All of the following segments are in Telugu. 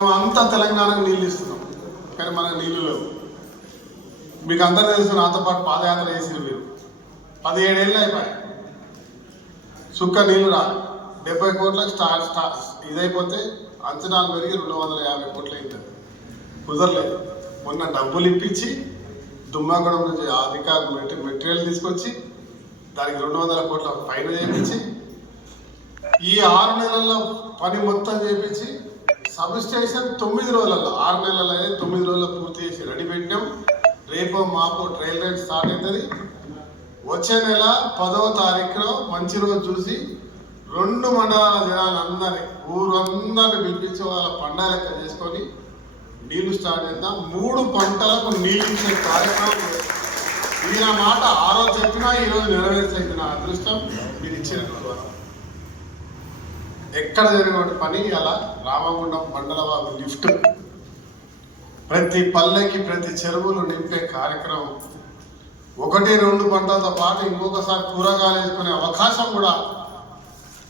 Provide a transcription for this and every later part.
తెలంగాణకు నీళ్ళు ఇస్తున్నాం. కానీ మనకు నీళ్ళు లేవు. మీకు అందరూ తెలుసు నాతో పాటు పాదయాత్ర చేసిన మీరు పదిహేడేళ్ళు అయిపోయాయి. సుక్క నీళ్ళు రా డెబ్బై కోట్లకు స్టార్ స్టార్ ఇదైపోతే అంచనాలు పెరిగి రెండు వందల యాభై కోట్లు అవుతుంది కుదరలేదు. మొన్న డబ్బులు ఇప్పించి దుమ్మాగూడెం నుంచి అధికారులు మెటీ మెటీరియల్ తీసుకొచ్చి దానికి రెండు వందల కోట్ల ఫైన్ చేయించి ఈ ఆరు నెలల్లో పని మొత్తం చేయించి సబ్ స్టేషన్ తొమ్మిది రోజులలో ఆరు నెలల్లో తొమ్మిది రోజుల్లో పూర్తి చేసి రెడీ పెట్టినాం. రేపో మాపో ట్రైల్ రైడ్ స్టార్ట్ అవుతుంది. వచ్చే నెల పదవ తారీఖులో మంచి రోజు చూసి రెండు మండలాల జనాలందరినీ ఊరందరిని పిలిపించి వాళ్ళ పండగ లెక్క చేసుకొని నీళ్ళు స్టార్ట్ చేద్దాం. మూడు పంటలకు నీళ్ళు ఇచ్చే కార్యక్రమం ఇది ఈయన మాట ఆరో చెప్పినా ఈ రోజు నెరవేర్చలేదు నా అదృష్టం. మీరు ఇచ్చిన ఎక్కడ జరిగిన పని అలా రామగుండం మండలవాగు లిఫ్ట్. ప్రతి పల్లెకి ప్రతి చెరువులు నింపే కార్యక్రమం. ఒకటి రెండు పంటలతో పాటు ఇంకొకసారి కూరగాయలు వేసుకునే అవకాశం కూడా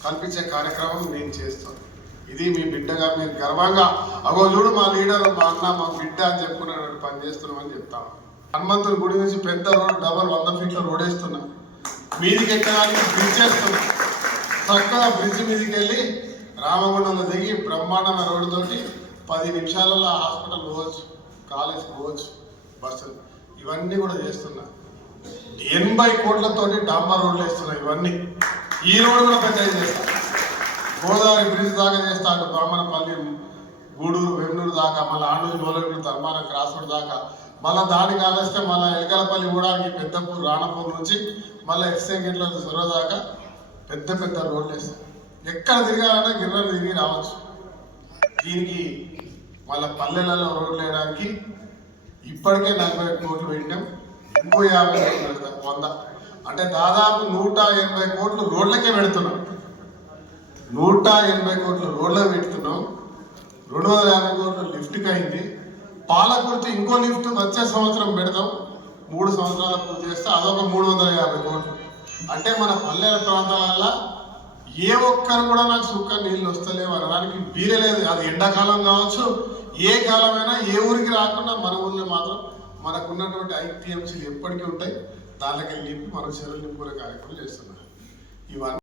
కల్పించే కార్యక్రమం నేను చేస్తాను. ఇది మీ బిడ్డగా మీరు గర్వంగా అగో చూడు మా లీడర్ మా అన్న మా బిడ్డ అని చెప్పుకునేటువంటి పని చేస్తున్నామని చెప్తాను హనుమంతుడి గుడి నుంచి పెద్ద రోడ్ డబల్ వంద ఫీట్ల రోడ్ వేస్తున్నా. మీదికి ఎక్కడానికి బ్రిడ్జ్ వేస్తున్నా. చక్కగా బ్రిడ్జ్ మీదకి వెళ్ళి రామగుండంలో దిగి బ్రహ్మాండమైన రోడ్డుతో పది నిమిషాలలో హాస్పిటల్ పోవచ్చు కాలేజ్ పోవచ్చు బస్సులు ఇవన్నీ కూడా చేస్తున్నా. ఎనభై కోట్లతోటి డాంబర్ రోడ్లు వేస్తున్నాయి ఇవన్నీ. ఈ రోడ్డు కూడా పెద్ద చేస్తా. గోదావరి బ్రిడ్జ్ దాకా చేస్తా అటు బ్రాహ్మణపల్లి గూడూరు వెన్నూరు దాకా మళ్ళీ ఆండూరు మూలూరు ధర్మాన క్రాస్ రోడ్ దాకా. మళ్ళీ దానికి ఆలోచిస్తే మళ్ళీ ఎలకలపల్లి కూడా పెద్దపూర్ రాణపూర్ నుంచి మళ్ళీ ఎక్స్టెంగిట్లో సొర దాకా పెద్ద పెద్ద రోడ్లు వేస్తాం ఎక్కడ తిరగాలన్నా గిర్రలు తిరిగి రావచ్చు. దీనికి వాళ్ళ పల్లెలలో రోడ్లు వేయడానికి ఇప్పటికే నలభై కోట్లు పెట్టినాం. ఇంకో యాభై కోట్లు పెడతాం వంద. అంటే దాదాపు నూట ఎనభై కోట్లు రోడ్లకే పెడుతున్నాం. నూట ఎనభై కోట్లు రోడ్లకు పెడుతున్నాం. రెండు వందల యాభై కోట్లు లిఫ్ట్కి అయింది. పాలకుర్తి ఇంకో లిఫ్ట్ వచ్చే సంవత్సరం పెడతాం. మూడు సంవత్సరాలు పూర్తి చేస్తే అదొక మూడు వందల యాభై కోట్లు. అంటే మన పల్లెల ప్రాంతాలల్లో ఏ ఒక్కరు కూడా నాకు సుక్క నీళ్ళు వస్తలేవు అనడానికి వీరే లేదు. అది ఎండాకాలం కావచ్చు ఏ కాలమైనా ఏ ఊరికి రాకుండా మన ఊళ్ళో మాత్రం మనకు ఉన్నటువంటి ఐటీఎంసీలు ఎప్పటికీ ఉంటాయి. దాంట్లోకి నింపి మనం చెరువులు నింపుకునే కార్యక్రమం చేస్తున్నాం ఇవన్నీ